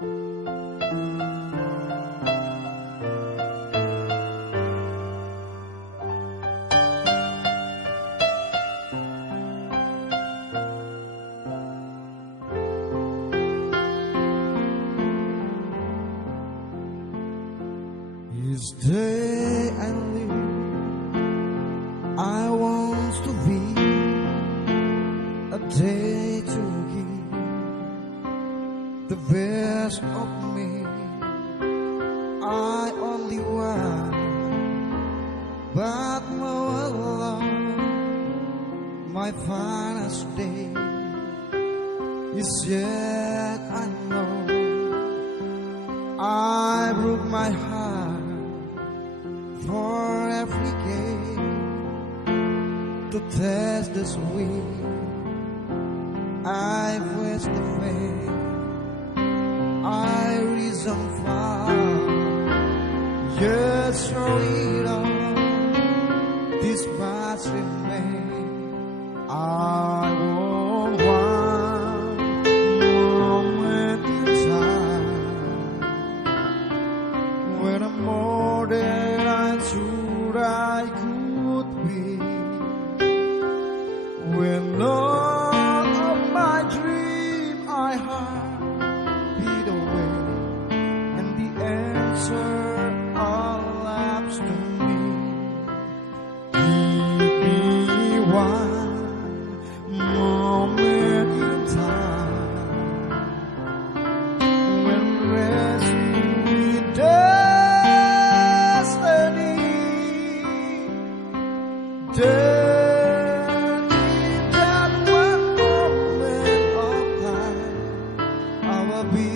Each day I live, I want to be a day to give the best of me. I only want, but more alone. My finest day is yet unknown. I broke my heart for every game to test the sweet. I've wasted faith, I reason far, yet through it all, this past remain. I won't want moment in time when I'm more than I thought I could be, when all of my dream I had beat away, and the answer all lapsed to me. Give me one moment in time when resting with destiny. Then in that one moment of time, I will be